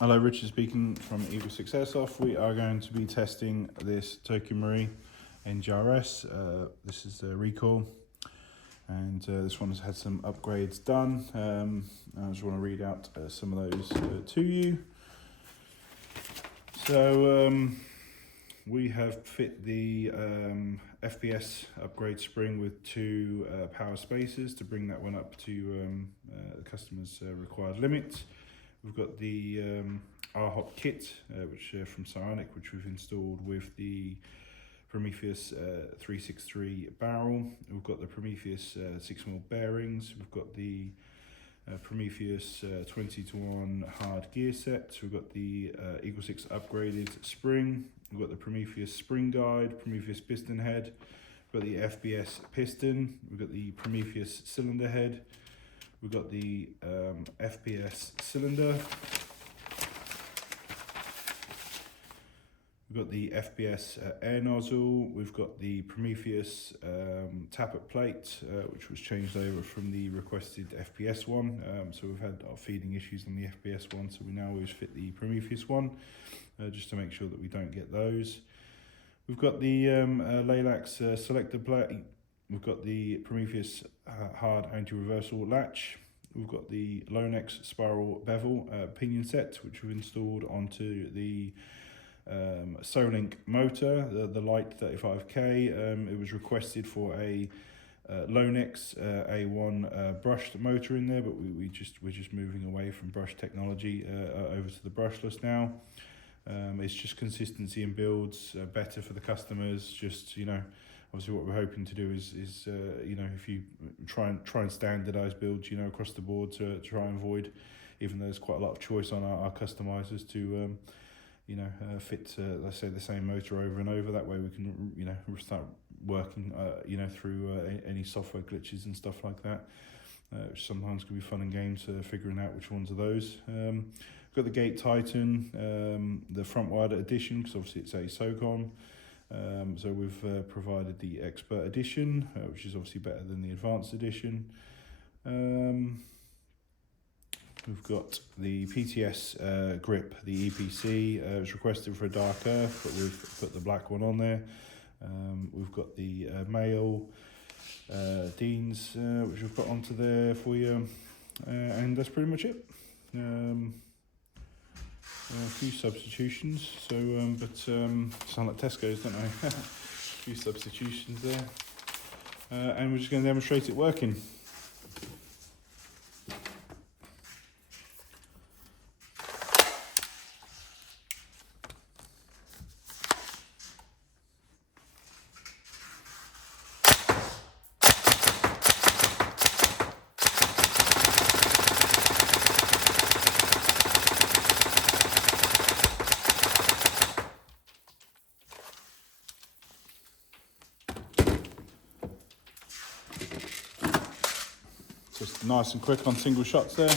Hello, Richard speaking from EagleSix Airsoft. We are going to be testing this Tokyo Marine NGRS. This is the Recoil, and this one has had some upgrades done. I just want to read out some of those to you. So we have fit the FPS upgrade spring with two power spacers to bring that one up to the customer's required limit. We've got the RHOP kit, which from Psionic, which we've installed with the Prometheus 363 barrel. We've got the Prometheus 6mm bearings. We've got the Prometheus 20:1 hard gear set. We've got the EagleSix upgraded spring. We've got the Prometheus spring guide, Prometheus piston head. We've got the FPS piston. We've got the Prometheus cylinder head. We've got the FPS cylinder. We've got the FPS air nozzle. We've got the Prometheus tappet plate, which was changed over from the requested FPS one. So we've had our feeding issues on the FPS one, so we now always fit the Prometheus one, just to make sure that we don't get those. We've got the Laylax selector plate. We've got the Prometheus hard anti-reversal latch. We've got the Lonex spiral bevel pinion set, which we've installed onto the Solink motor, the Light 35K. It was requested for a Lonex A1 brushed motor in there, but we're just moving away from brush technology over to the brushless now. It's just consistency in builds, better for the customers. Just, you know, obviously what we're hoping to do is you know, if you try and standardize builds, you know, across the board to try and avoid, even though there's quite a lot of choice on our customizers to you know, fit let's say the same motor over and over. That way we can, you know, start working you know, through any software glitches and stuff like that, which sometimes can be fun and games figuring out which ones are those. We've got the Gate Titan, the front wired edition, because obviously it's a Socom. So we've provided the Expert edition, which is obviously better than the Advanced edition. We've got the PTS grip, the EPC. It was requested for a dark earth, but we've put the black one on there. We've got the male Deans, which we've put onto there for you. And that's pretty much it. A few substitutions, so but sound like Tesco's, don't they? A few substitutions there, and we're just going to demonstrate it working. Just nice and quick on single shots there.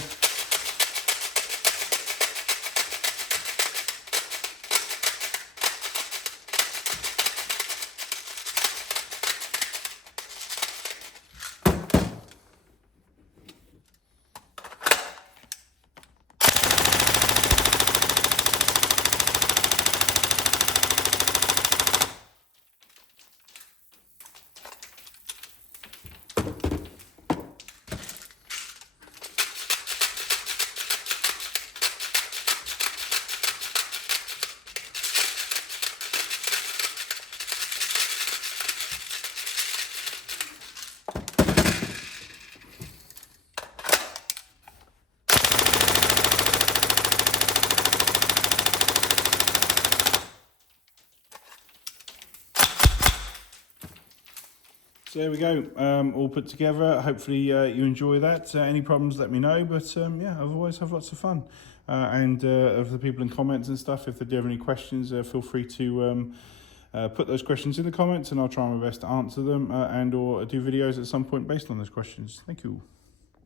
So there we go, all put together. Hopefully you enjoy that. Any problems, let me know. But yeah, otherwise have lots of fun. And of the people in comments and stuff, if they do have any questions, feel free to put those questions in the comments, and I'll try my best to answer them and or do videos at some point based on those questions. Thank you.